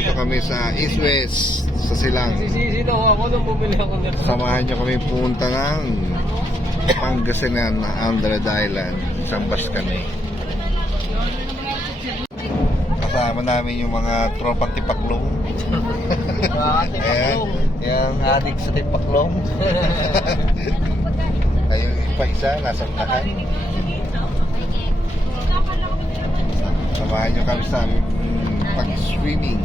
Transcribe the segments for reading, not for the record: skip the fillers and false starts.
Nandito kami sa East West, sa Silang. Sisisi daw ako nung bumili ako nito. Samahan nyo kami punta ng Pangasinan, Andred Island. Isang bus kami. Kasama namin yung mga tropang tipaklong. Ayan, yung adik sa tipaklong. Ayun, pa isa, nasa unahan. Samahan nyo kami sa aming pag-swimming.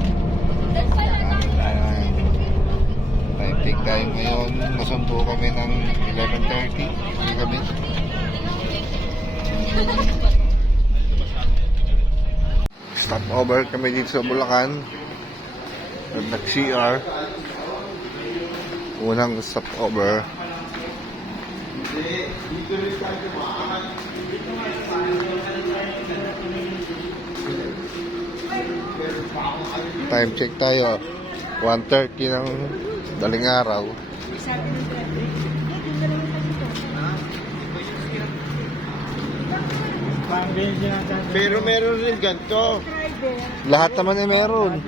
Ayan. Time take tayo ngayon. Nasundo kami ng 11:30. Hindi kami. Stop over kami dito sa Bulacan. Nag-CR. Unang stop over. Time check tayo. 1:30 ng daling araw. Pero meron rin ganito. Lahat naman ay meron.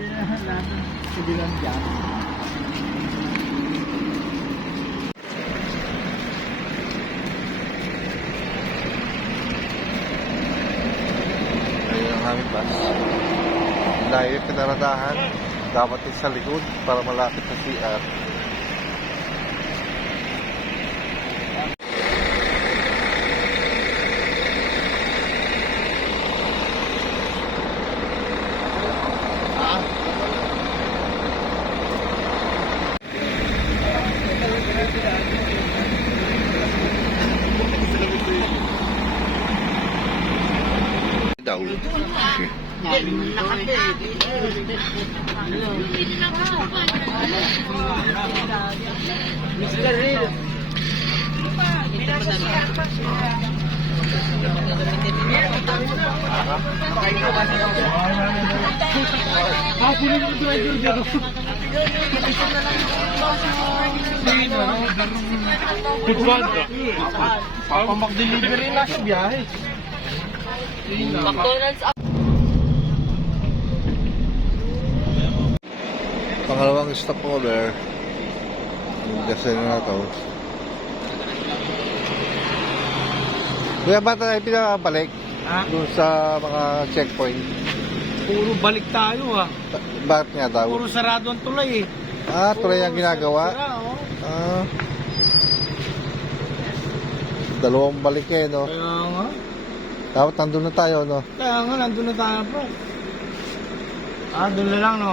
Ayun ang aming bus. Dahil pinaradahan, dapat sa likod para malapit sa CR. Daw. Papa mag-delivery na sa biyahe. McDonald's Pangalawang stopover. Kasi na to. Kaya ba tayo pinakabalik? Ha? Doon sa mga checkpoint. Puro balik tayo ah. Bakit nga daw? Puro sarado ang tulay eh. Ah, tuloy ang ginagawa. Sira, oh. Ah. Dalawang balik eh, no? Kaya nga. Dapat nandun na tayo, no? Kaya nga, nandun na tayo bro. Ah, doon na lang no.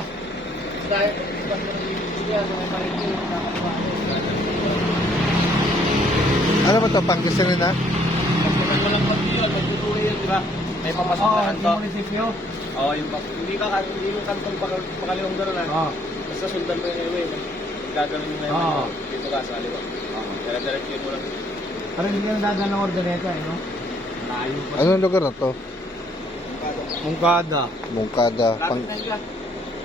Ano ba ito? Pangasinan na? Walang pagdiyan, magtutuloy yan, di ba? May papasok na kanto. Oo, munisipyo. Oo, yung hindi yung kantong pakaliwang gano'n. Oo. Basta sundan mo yung highway. Gagawin mo na yung dito ka sa kaliwa. Kaya direct yun mo lang. Parang hindi lang dadaan ng organeta, eh, no? Layo pa. Anong lugar na to? Mungkada. Mungkada.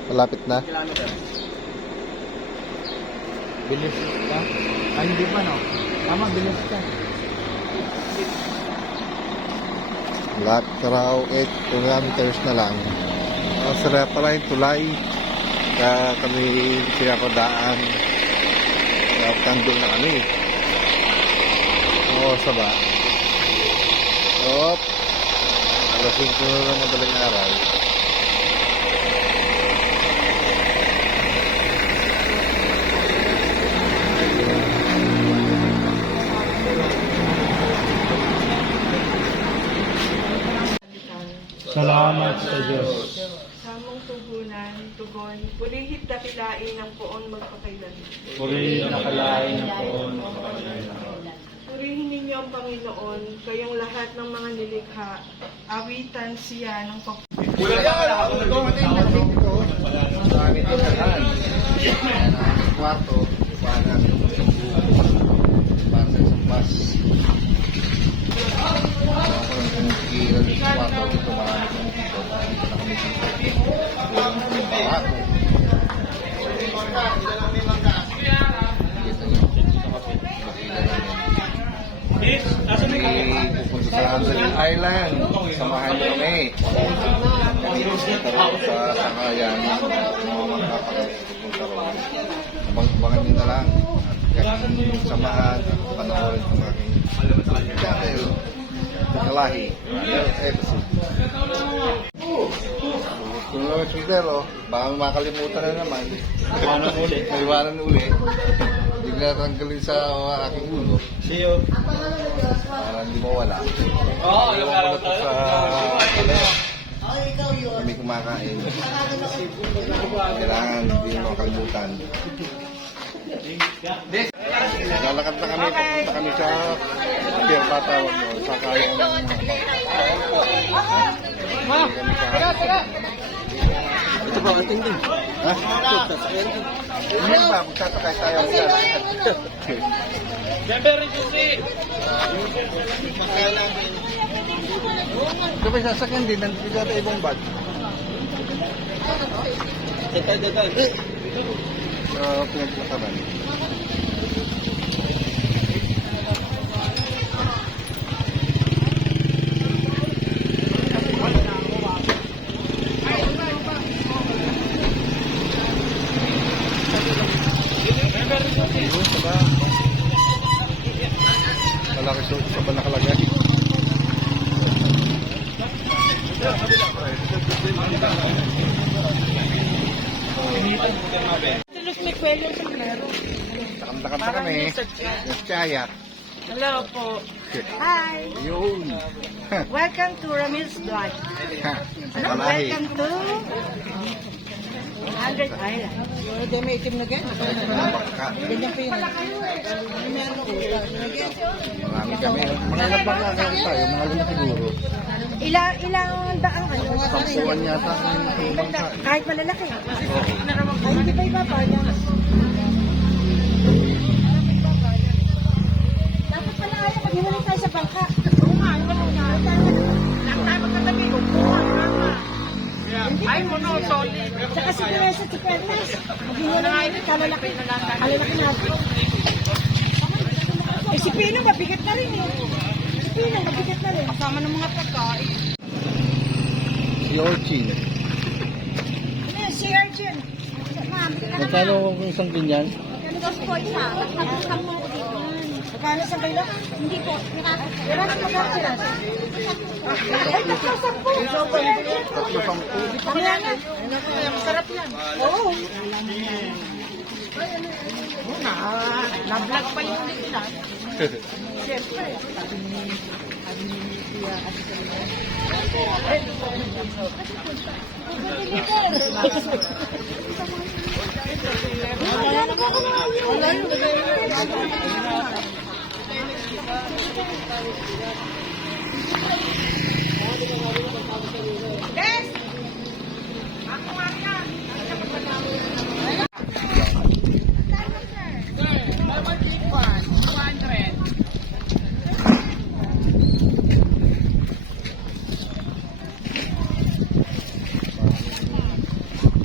Malapit na? Kilometer. Bilis ka? Ah, hindi pa, no? Tama, bilis ka. Lahat karaw 8 kilometers na lang. Sarap pala yung tulay. Kaya kami pinapadaan. Kaya tandol na kami. Oo, saba. Op. Alas 5 na ng madaling araw. Salamat sa Diyos. Samong tugunan, tugon, purihit dakilain ng poon magpakailan. Purihin ang nakalain ng poon. Purihin ninyo ang Panginoon, kayong lahat ng mga nilikha, awitan siya ng Kwarto, para namin para sa isang bus. Kumukilan sa kwarto dito, marami kami dito. Dito na kami dito. Kulang kami baka. Dito yung makilan namin. Pupunta sa Andred Island. Samahan niyo kami. Dito sa sakayan. Abang-abangan nyo na lang. At samahan at panoorin ng aking channel. Kalahi. Episode. Kung naman sundero, baka makalimutan na naman. Maiwanan uli. Hindi na tanggalin sa aking ulo. Para hindi mawala. Ewan ko na to sa palet. Kami kumakain. Kailangan hindi mo makalimutan. Lalakad na kami, papunta kami sa pier patawag mo. Sa kayang ito ba, ating din? Ha? Hindi ba, magsasakay tayo. Ito ba sasakyan din? Nandito data ibang bag. Sa pinaglakaran. Malaki sa ba nakalagay? Takam-takam na kami. Yes, Chaya. Hello po. Hi. Yun. Welcome to Ramil's Vlog. Kalahi. Welcome to 100 Island. May itim na gan. Ganyan pa yun. Marami kami. Mga ilang bangka kami tayo. Mga lima siguro. Ilang daang ano? Sampuan yata ang bangka. Kahit malalaki. Ay, hindi pa iba pa. Dapat pala ayaw. Maghiwalay tayo sa bangka. Oo nga. Lang tayo magkatabi. Ay, mono, solid. Tsaka si Teresa, si Pernas. Maghiwalay tayo. Kalalaki. Kalalaki natin. Eh, si Pino, mabigat na rin eh. Si Pino, mabigat na rin. Kasama ng mga pagkain. Si Orchin. Ano yun, si Arjun? Ma'am, Magkano kung isang ganyan? dos po isa. Magkano sa kilo? Hindi po. Wala sa magkakala. Ay, tatlo sampu. Tatlo sampu. Mamaya na. Masarap yan. Oo. Na-vlog pa yung nila. Siyempre.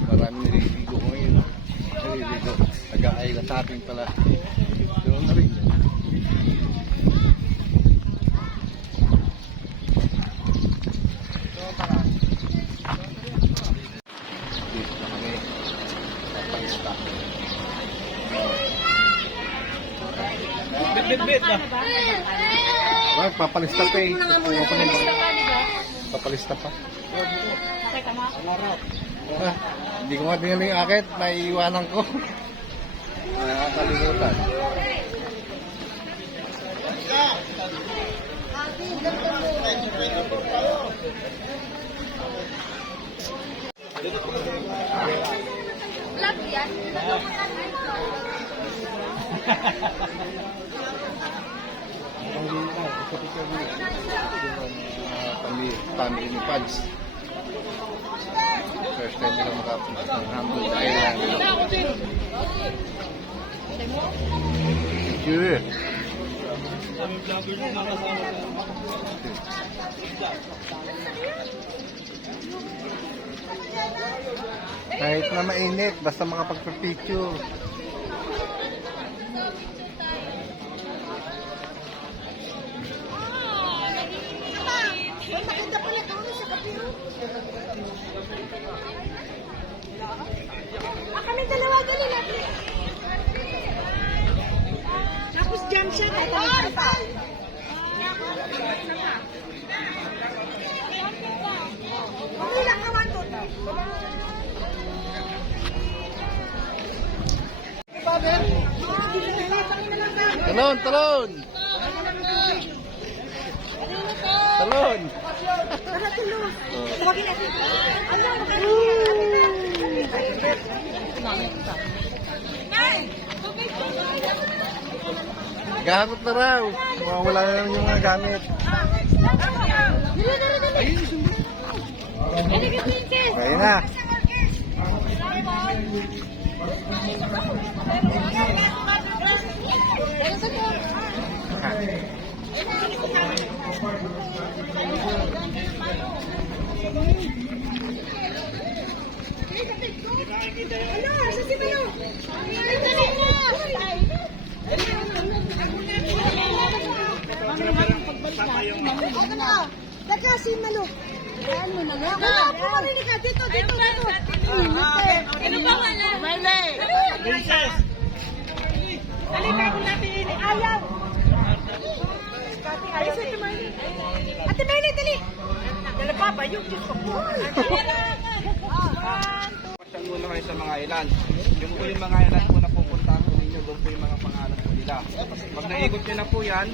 Maraming nililigo ko ngayon. Nililigo. Nag-aayla sa atin pala. Doon na rin yan. Dito na kami. Papalista. Papalista pa eh. Papalista pa. Ah, hindi ko nga dinala yung akit, naiiwanan ko. Nakakalimutan. Family ni Pads. First time nila makapunta ng Hamburg Island. Thank you. Kahit na mainit, basta makapagpa-picture. Kami dalawa galing natin. Talon, talon! Talon! Gahakot na raw. Mawawala na lang yung mga gamit. Ayun na. Si Malo. Ayan mo na nga. Pumarinig ka. Dito. Ano ba wala? Miley. Princess. Dali na ako natin. Ayaw. Ayaw sa Ate Miley. Ate Miley, dali. Dala papa, yung Diyos ko po. Pasyal muna kayo sa mga island. Yung po yung mga island po na pupuntahan po ninyo, doon po yung mga pangalan po nila. Pag naikot nyo na po yan,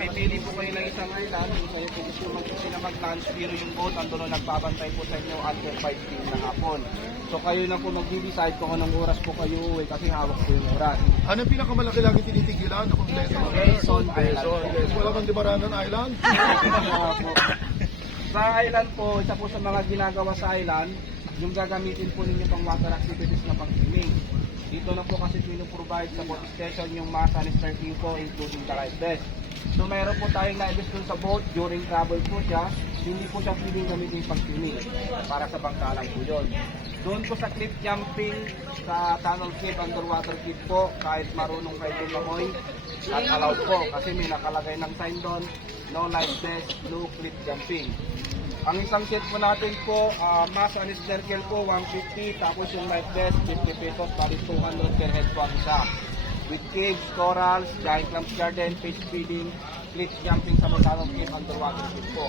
pipili po kayo ng isang island, kung kayo po gusto mag-lunch, pero yung boat, andun na nagbabantay po sa inyo until 5 p.m. na hapon. So kayo na po mag-decide kung anong oras po kayo uwi kasi hawak po yung oras. Anong pinakamalaki lagi tinitigilan na kompleto? Quezon Island po. Wala bang Dibaranan Island? Sa island po, isa po sa mga ginagawa sa island, yung gagamitin po ninyo pang water activities na pang-swimming. Dito na po kasi pinoprovide sa boat station yung mass and starting po including the life vest. So mayroon po tayong na-invest dun sa boat during travel po siya. Hindi po siya pwedeng gamitin pang-swimming para sa bangkalan po yun. Doon po sa cliff jumping, sa tunnel cave, underwater cave po, kahit marunong kayo lumangoy, at allowed po kasi may nakalagay ng sign doon, no life vest, no cliff jumping. Ang isang set po natin po, mass and snorkel po, 150, tapos yung life vest, 50 pesos, bali 200 per head po ang isa. With caves, corals, giant clams garden, fish feeding, cliff jumping sa Montalong Cave, underwater cave po.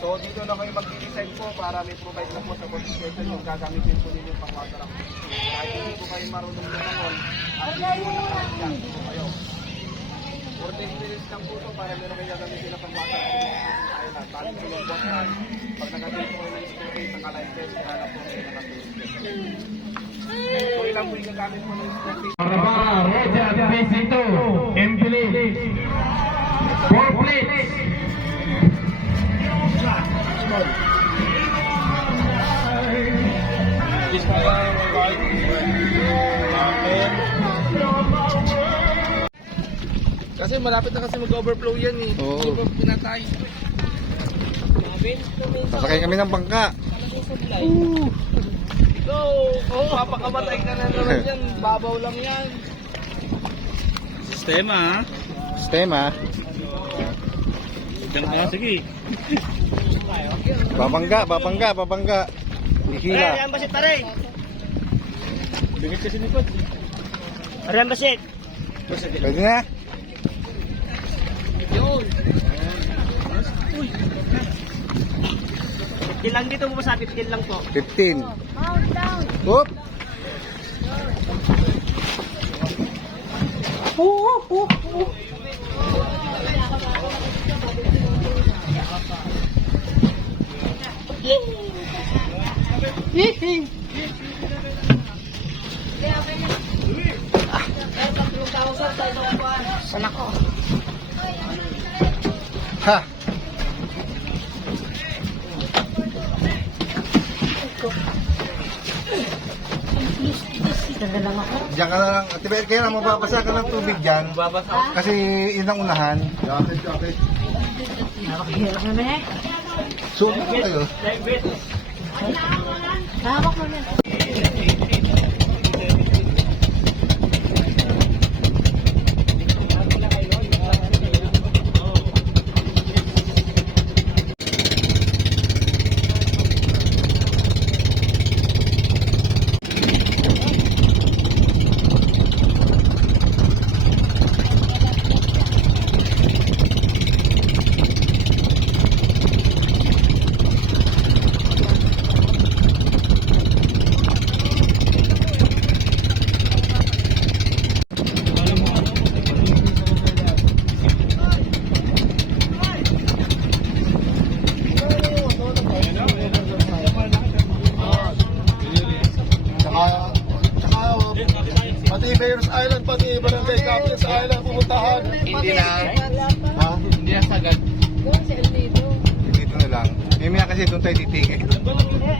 So dito na kayo mag-decide po para may provide na po sa boat station yung gagamitin po ninyo pang water activity. Kahit hindi po kayo marunong lumangon, at hindi po nakakasya po kayo. 40 minutes lang po ito para meron kayo gagamitin na pang water activity sa island. Bali po yung boat run, pag nag-atay po kayo ng story, naka-life vest, kaya na po kayo naka-life. So ilang po yung gagamit po ng story. Para Roger Pesito, Embili, 4 plates. Kasi malapit na kasi mag-overflow yan eh. Oo. Hindi pa pinatay. Sasakay kami ng bangka. So, papakamatay ka na naman yan. Babaw lang yan. Sistema Sistema. Sige. Babangga. Ihila. Ariyan basit pare. Bigit kasi ni Pod. Ariyan basit. Pwede na. Yun. Uy. 15 lang dito mo sa 15 lang po. 15. Oop. Sana ko. Ha. Ganda lang ako. Diyan ka na lang. Kaya na mababasa ka ng tubig dyan. Kasi yun ang unahan. Nakakahirap na eh. Sumo ko kayo. Hawak mo na. Pati Bears Island, pati Barangay Capiz Island pupuntahan. Hindi na. Ha? Hindi na sagad. Dito na lang. Mamaya kasi doon tayo titingin.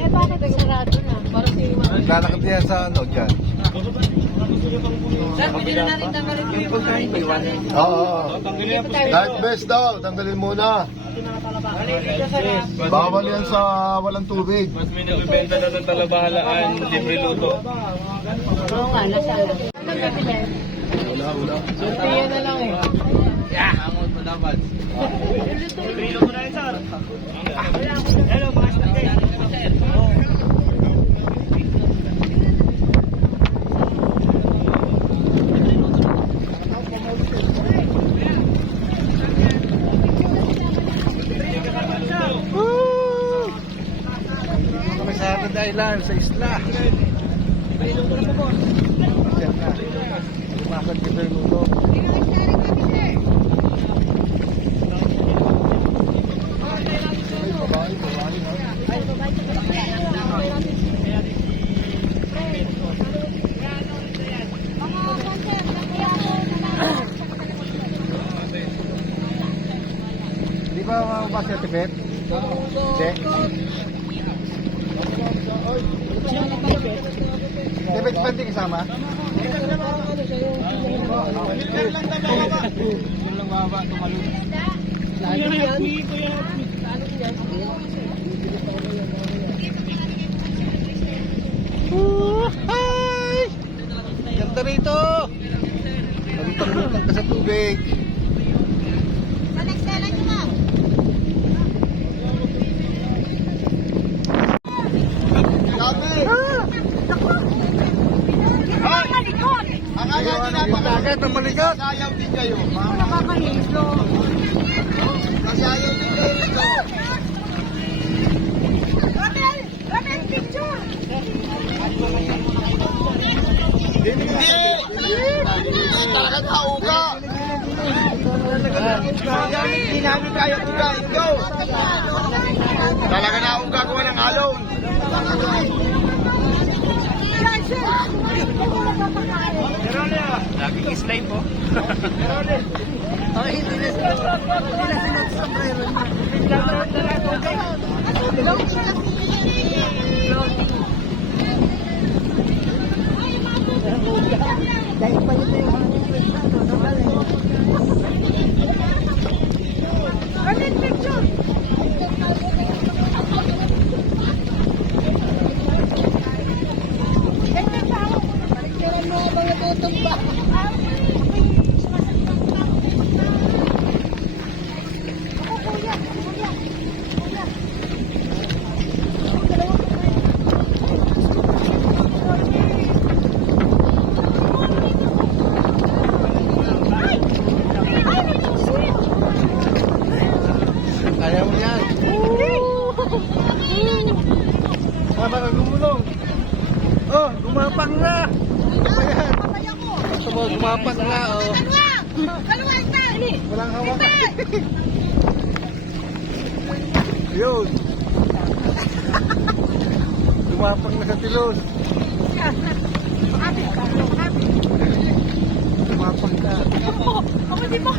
Bakit nagsarado na? Para si Lalakad yan sa ano dyan. Sir, pwede na natin tanggalin yung Oo. Light vest daw, tanggalin muna. Bawal yan sa walang tubig. Mas may nagbibenta na ng talabahalaan, libre luto. Oo nga, nasala. Ano bibili? Wala. Sortiya na lang eh. Yeah, amot mo dapat. Kami sa Rhode Island, sa isla. Diyan na. Lumakad kita yung luto. Di ba mababa siya Tibet? Hindi. Tibet ba hindi kasama? Hi! Ganda rito! Lutang-lutang ka sa tubig. Ayaw ang dagat ang maligat. Sayaw din kayo. Nakakahilo. Sayaw din kayo rito. Rapel, picture! Hindi! Talaga nauga! Hindi namin kaya ugain ko! Talaga nauga ko ng alon! Laging slide po. Rapel, picture! Kaya mo yan. Baka gumulong. Oh, gumapang na. Ayan. Gusto mo, gumapang na. Oh. Walang hawakan. Yun. Gumapang na sa tilos. Gumapang ka. Ako di ba?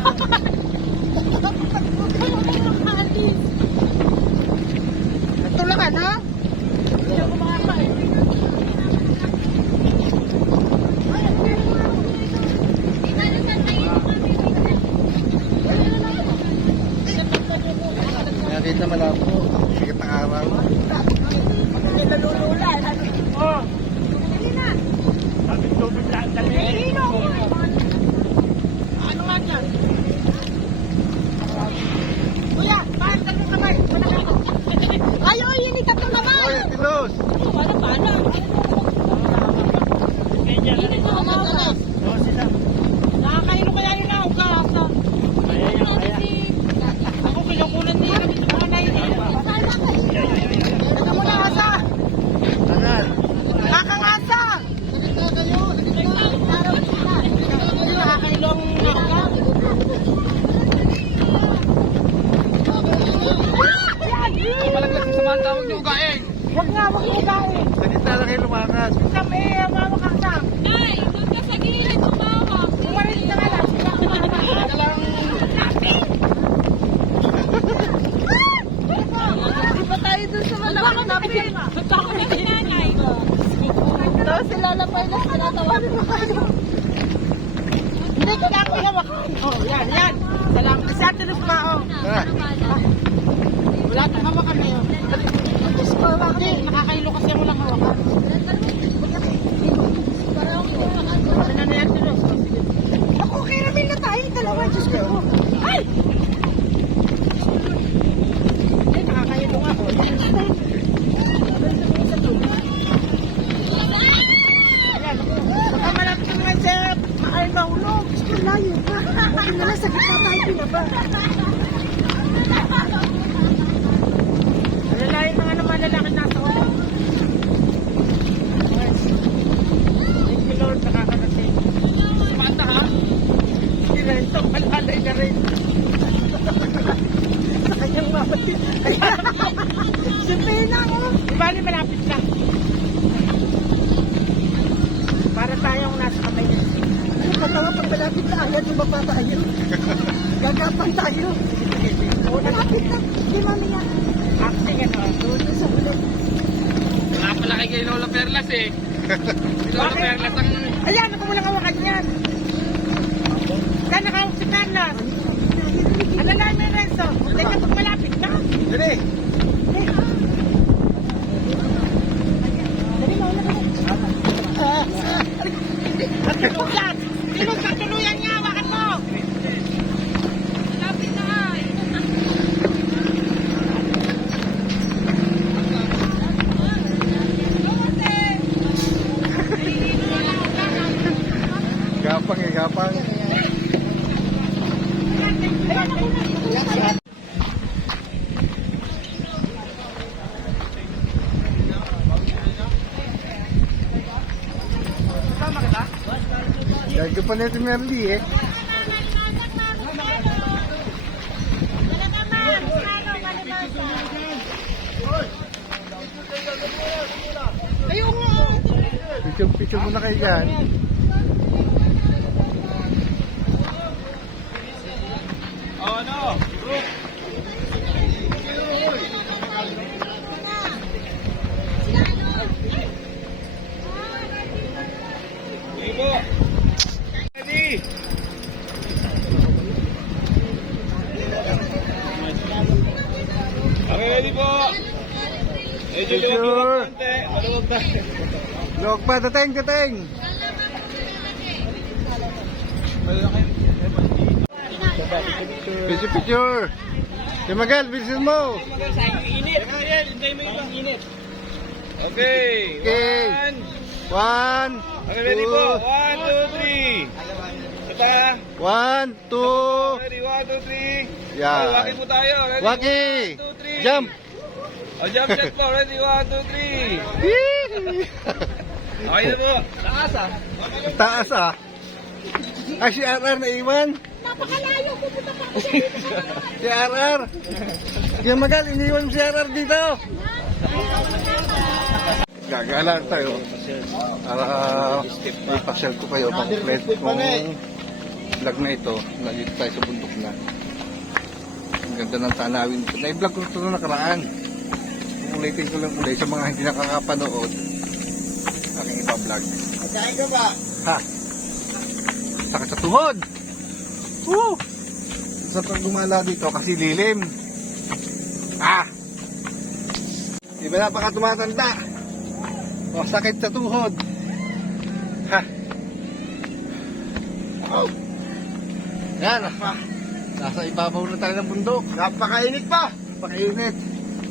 Tulakan, ha? Hindi ako makakain. Nakita malabo. Sikat ng araw. Nalululan. Oh. Dali na. Hihino. Ano nga dyan? Kuya, bakit ka ng kamay? Wala ka ako. Ayaw, yun tatlong kamay. Oy, tilos. Paano, paano? Init ko kamay. Nakakaino kaya yun ako ka. Ako kinukunan din kami sa mga nainin. Ano mo na, asa? Angal. Nakakangasa! Nakakailong nakaka. Malaglag sa mga tawag niyo, ugain. Huwag nga, huwag ugain. Sa gitna na kayo lumakas. Kami, mawakang sa. Nay, doon ka sa gilid. Oh, yan, yan. Salamat. Si Ate Luz pa, oh. Tara. Wala tang hawakan ngayon. Tapos ko, hindi. Nakakailo kasi ang walang hawakan. Ano na yan, Ate Luz? Ako, okay namin na tayo. Dalawa, Diyos ko. Ay! Ay, nakakailo nga ako. Baka malapit naman sa ay mahulog. Gusto layo pa. Buti na lang sa gitna tayo pinaba. Malalayo mga naman lalaki nasa ulo. Thank you Lord, nakakarating. Mata ha? Si Rento, malalay na rin. Sa kanyang mapatid. Si Pina oh. Di bali malapit lang. Para tayong nasa kamay niya. Ano katawa pag malapit na agad yung baba tayo. Gagapang tayo. Malapit na. Di mami yan. Acting ano. Doon sa ulo. Wala pala kay Lola Perlas eh. Si Lola Bakit? Perlas ang... Ayan, ako walang hawakan yan. Saan nakawag si Carlos? Ano lang may Renzo? Teka, pag malapit na. Dali! Dali mo, wala ka na. At tuluyan! Silog ka tuluyan niya, hawakan mo! Malapit na ay! Gapang eh, gapang. Gagawin pa natin Merly eh. Ayun nga! Picture muna kayo dyan. Oh, no! Sige po! Ready! Okay, ready po! Medyo Picture. luwag konti. Maluwag na. Log pa, dating, dating. Picture. Si Magal, bilisin mo. Init! Hintay mo yung init. Okay! Okay. One! 1, Okay, ready po! 1, 2, 3! Ito! 1, 2. Ready, 1, 2, 3! Yan. Walking po tayo! Ready? Waki. 1, 2, 3! Jump. O, jump set po! Ready, 1, 2, 3! Okay na po! Taas ah! Taas ah. Ay, si RR na iwan. Napakalayo, pupunta pa ako sa Si RR. Sige Magal, iniwan mo si RR dito. Gagala tayo. Para ipasyal ko kayo pang complete kong vlog na ito. Nandito tayo sa bundok na. Ang ganda ng tanawin ito. Na-vlog ko ito na nakaraan. Ulitin ko lang ulit sa mga hindi nakakapanood. Aking ipa-vlog. Magkain ka ba? Ha? Sakit sa tuhod. Woo! Sa pag gumala dito kasi lilim. Ah! Di ba napaka tumatanda? O, sakit sa tuhod. Ha? Oh. Yan, nasa ibabaw na tayo ng bundok. Napakainit pa. Pakainit.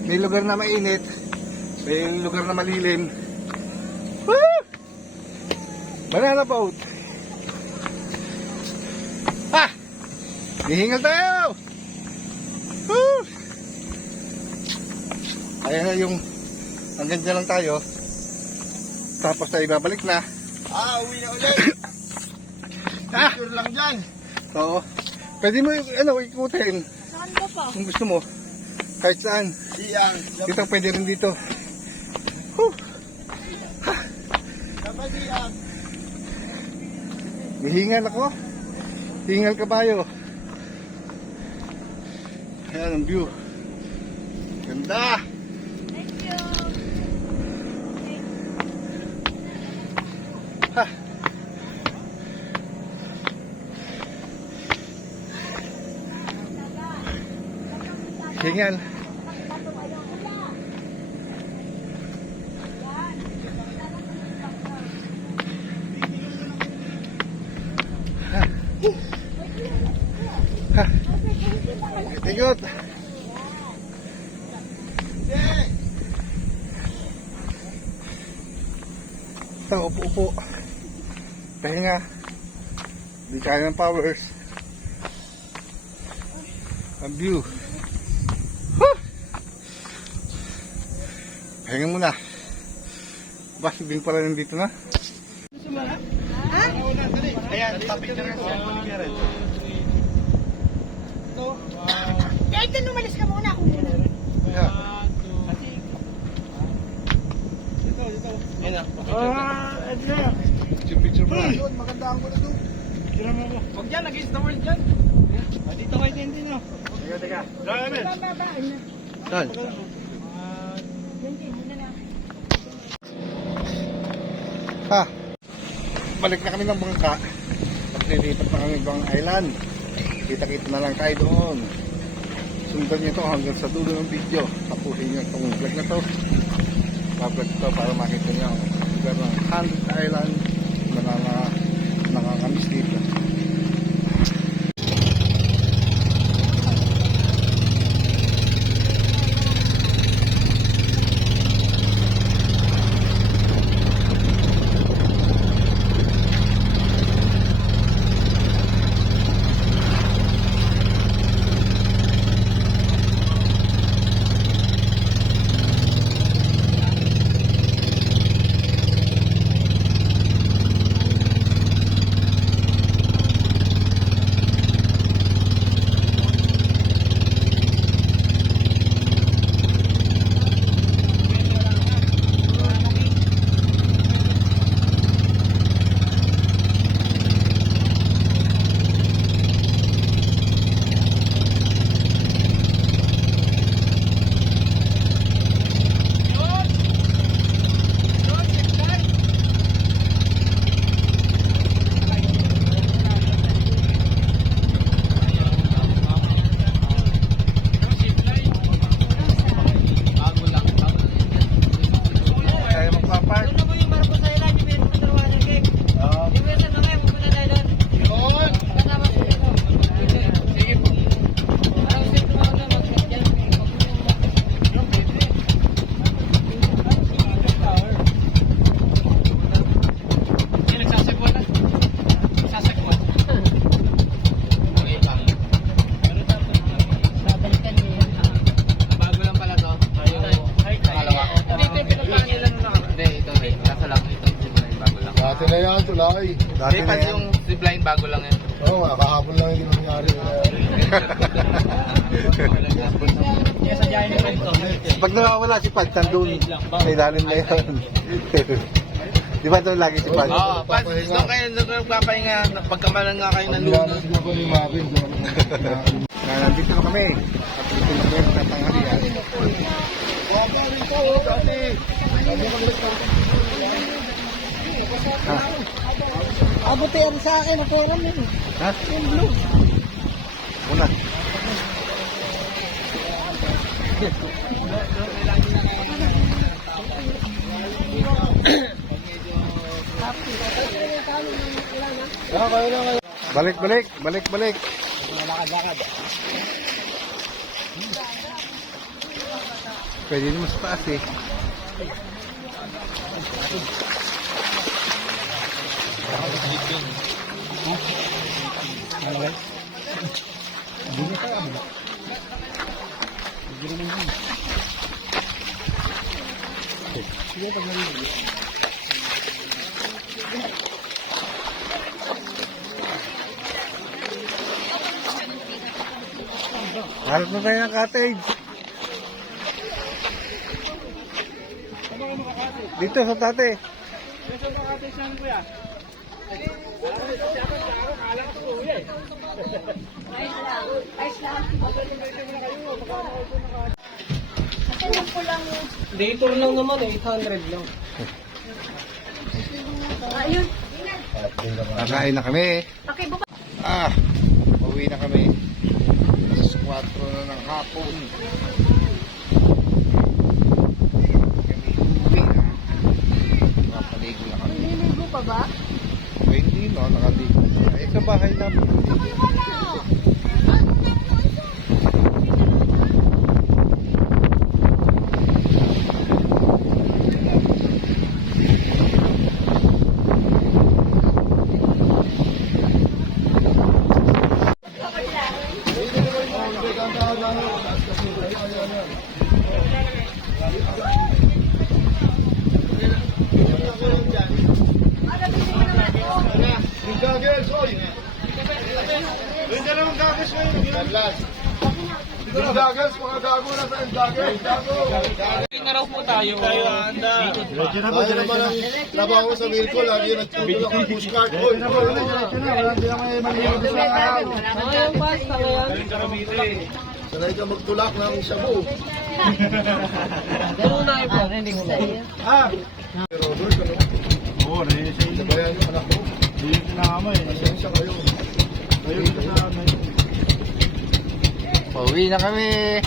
May lugar na mainit. May lugar na malilim. Woo! Banana boat. Ha! Hihingal tayo! Woo! Kaya na yung hanggang dyan lang tayo. Tapos tayo babalik na. Uwi na ulit. Ah! Picture lang dyan. Oo. Pwede mo ikutin. Saan ba pa? Kung gusto mo. Kahit saan. Iyang. Dito pwede rin dito. Woo! Dapat iyang. Hihingal ako. Hingal kabayo. Ayan ang view. Ganda. Thank you. Ha. Hingal. Ha. Ikot. Ito, upo-upo. Pahinga. Di kaya ng powers. Ang view. Huh! Pahinga muna. Ba, si Bing pala nandito na. Ayan, topic na rin. Kahit na lumalis ka muna ako muna. Yeah. Picture mo na. Huwag dyan, nag-is the world dyan. Dito kayo din no? Teka. Bababaan na. Saan? Ha? Balik na kami ng bangka. At nilipat na kami ibang island. Kita-kita na lang tayo doon. Sundan nyo ito hanggang sa dulo ng video. Tapusin nyo itong vlog na to. Vlog ito para makita nyo ang lugar ng 100 Island na nakakamiss dito. Dati na yan, tulay. Dati na yan. yung zipline bago lang yan. Oo, kahapon lang yung nangyari. Pag nawawala si Pag, nandun sa ilalim na yun. Di ba doon lagi si Pag? Oo, doon kayo nagpapahinga, pagkamalan nga kayo ng Wala luno. na sila ko yung mapin. Nandito na kami. At ito na kami sa tanghalian. Abuti yan sa akin, nakuram yun. Ha? Una. Balik. Pwede naman sa taas eh. Harap na tayo ng cottage. Dito sa tate. Daytour lang naman eh, 800 lang. Ayun. Kakain na kami. Pakibuka. Pauwi na kami. 4 na ng hapon. Kami uwi na. Nakapaligo na kami. Nililigo pa ba? Ay, hindi no, nakaligo. Ay, sa bahay namin. Yung goggles, oy! Yung goggles, mga gago na sa yung goggles, gago! Na raw po tayo. Tayo anda. Ayaw naman ang trabaho sa Wilco, lagi nagtutulak ang pushcart. Oy, Ayun, basta ngayon. sanay ka magtulak ng shabu. Ganun na iba. Robert, ano? Oo, nabayan yung anak mo. Pasensya kayo. Pauwi na kami.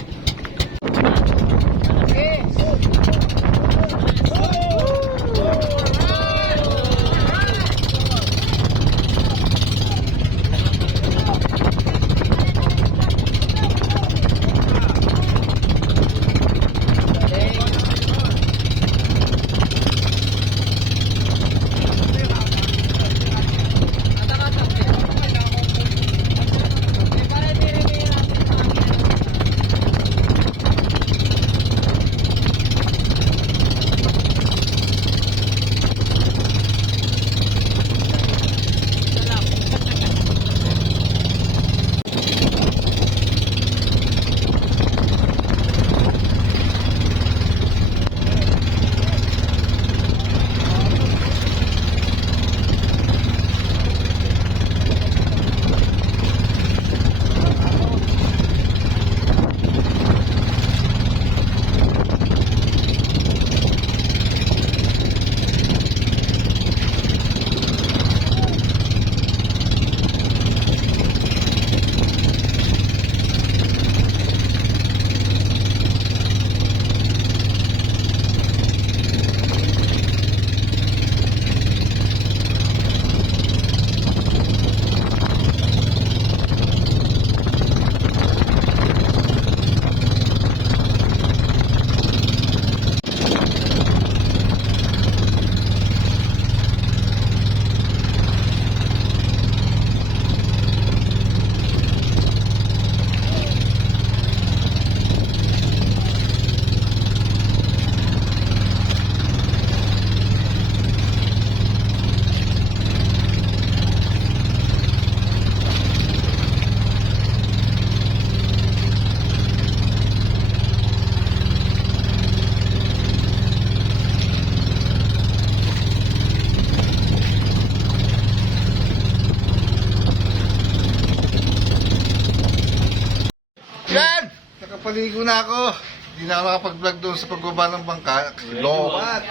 Yan! Nakapaligo na ako. Hindi na ako nakapag-vlog doon sa pagbaba ng bangka. Lobat!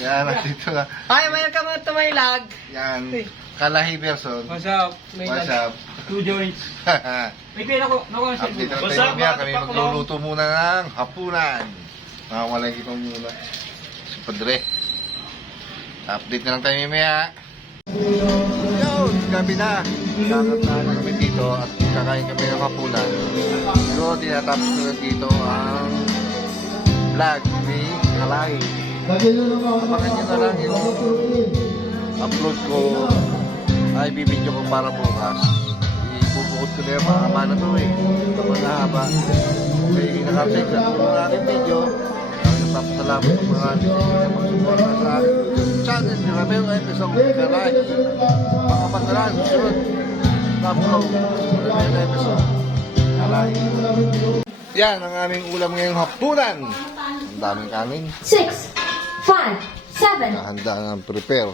Yan, nandito na. Hi, welcome to my vlog. Yan. Kalahi version. What's up? May What's up? Two joints. May pera ko. Update na tayo niya. Kami magluluto muna ng hapunan. Nakawalay kita muna. Si Padre. Update na lang tayo mamaya. Yun, gabi na. Kakanta na kami dito at kakain kami ng hapunan. So, tinatapos ko na dito ang vlog ni Kalay. Abangan nyo na lang yung upload ko ay bibidyo ko para bukas. Ibubukod ko na yung mga haba na to eh. Mga haba. Okay, nakapit na ito ng aking video. Nagpapasalamat ng mga magsuporta sa aking channel. Grabe yung episode ng Kalay. Mga patalan, susunod. Upload. Grabe yung episode. Kalay. Yan ang aming ulam ngayong hapunan. Ang daming kanin. 6, 5, 7. Handa ng prepare.